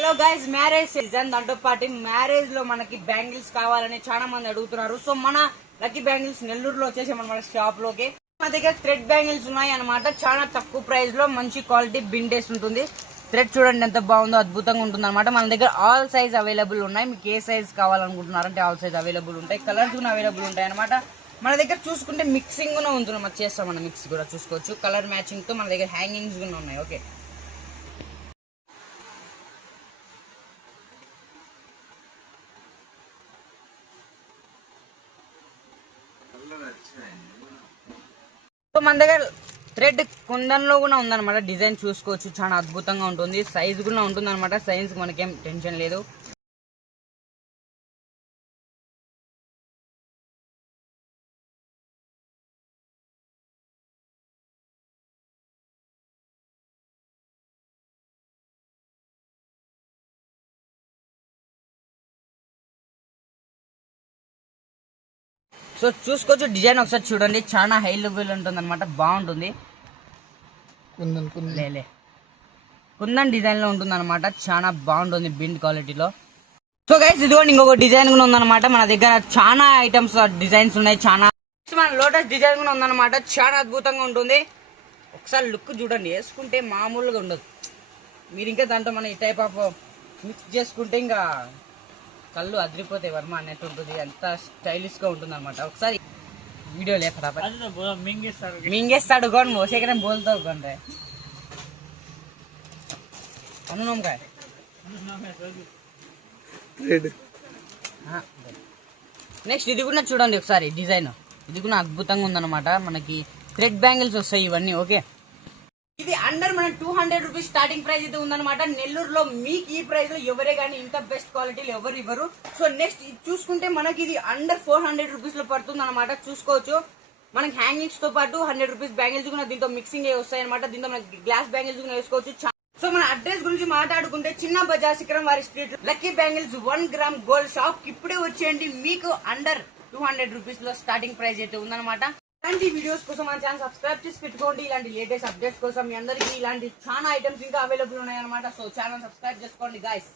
Hello guys, marriage season దాంతో పాటు marriage లో మనకి బ్యాంగిల్స్ కావాలని చాలా మంది అడుగుతున్నారు. సో మన లక్కీ బ్యాంగిల్స్ నెల్లూరులో వచ్చేసి మన షాప్ లోకి మన దగ్గర థ్రెడ్ బ్యాంగిల్స్ ఉన్నాయి అనమాట. చాలా తక్కువ ప్రైస్ లో మంచి క్వాలిటీ బిండేస్ ఉంటుంది. థ్రెడ్ చూడండి ఎంత బాగుందో, అద్భుతంగా ఉంటుంది అనమాట. మన దగ్గర ఆల్ సైజ్ అవైలబుల్ ఉన్నాయి. మీకు ఏ సైజ్ కావాలనుకుంటున్నారంటే ఆల్ సైజ్ అవైలబుల్ ఉంటాయి. కలర్స్ కూడా అవైలబుల్ ఉంటాయి అనమాట. మన దగ్గర చూసుకుంటే మిక్సింగ్ కూడా ఉంటుంది, మనం చేస్తాం. మన మిక్స్ కూడా చూసుకోవచ్చు. కలర్ మ్యాచింగ్ తో మన దగ్గర హ్యాంగింగ్స్ కూడా ఉన్నాయి. ఓకే, సో మన దగ్గర థ్రెడ్ కుందన్లో కూడా ఉందన్నమాట. డిజైన్ చూసుకోవచ్చు, చాలా అద్భుతంగా ఉంటుంది. సైజ్ కూడా ఉంటుంది అనమాట. సైజ్ మనకేం టెన్షన్ లేదు. సో చూసుకోవచ్చు, డిజైన్ ఒకసారి చూడండి, చాలా హై లెవెల్ ఉంటుంది అనమాట. బాగుంటుంది. కుందన్ డిజైన్ లో ఉంటుంది అనమాట. చాలా బాగుంటుంది బిండ్ క్వాలిటీలో. సో గైస్, ఇదిగోండి ఇంకొక డిజైన్ కూడా ఉందన్నమాట. మన దగ్గర చాలా ఐటమ్స్ డిజైన్స్ ఉన్నాయి. చాలా మన లోటస్ డిజైన్ కూడా ఉందన్నమాట. చాలా అద్భుతంగా ఉంటుంది. ఒకసారి లుక్ చూడండి, వేసుకుంటే మామూలుగా ఉండదు. మీరు ఇంకా దాంట్లో మన ఈ టైప్ ఆఫ్ మిక్స్ చేసుకుంటే ఇంకా కళ్ళు అదిరిపోతాయి వర్మ అన్నట్టు ఉంటుంది. అంత స్టైలిష్ గా ఉంటుంది అనమాట. ఒకసారి వీడియో లేక మింగేస్తాడు కోన్ మోసేకనే బోల్తావు కోన్ రే అనునం కాయ నెక్స్ట్ ఇది కూడా చూడండి ఒకసారి డిజైన్. ఇది కూడా అద్భుతంగా ఉందన్నమాట. మనకి థ్రెడ్ బ్యాంగిల్స్ వస్తాయి ఇవన్నీ. ఓకే, ఇది అండర్ మన 200 రూపీస్ స్టార్టింగ్ ప్రైస్ అయితే ఉందన్నమాట. నెల్లూరులో మీకు ఈ ప్రైస్ లో ఎవరే కానీ ఇంత బెస్ట్ క్వాలిటీలు ఎవరు ఇవ్వరు. సో నెక్స్ట్ ఇది చూసుకుంటే మనకి ఇది అండర్ 400 రూపీస్ లో పడుతుంది అనమాట. చూసుకోవచ్చు, మనకి హ్యాంగింగ్స్ తో పాటు 100 రూపీస్ బ్యాంగిల్స్ కూడా దీంతో మిక్సింగ్ వస్తాయి అనమాట. దీంతో మనకి గ్లాస్ బ్యాంగిల్స్ కూడా వేసుకోవచ్చు. సో మన అడ్రస్ గురించి మాట్లాడుకుంటే చిన్న బజార్ శిఖరం వారి street lucky bangles 1 gram gold shop ఇప్పుడే వచ్చేయండి. మీకు అండర్ 200 రూపీస్ లో స్టార్టింగ్ ప్రైస్ అయితే ఉందన్నమాట. ఇలాంటి వీడియోస్ కోసం మన ఛానల్ సబ్స్క్రైబ్ చేసి పెట్టుకోండి. ఇలాంటి లేటెస్ట్ అప్డేట్స్ కోసం మీ అందరికీ ఇలాంటి చాలా ఐటమ్స్ ఇంకా అవైలబుల్ ఉన్నాయి అనమాట. సో ఛానల్ సబ్స్క్రైబ్ చేసుకోండి గాయస్.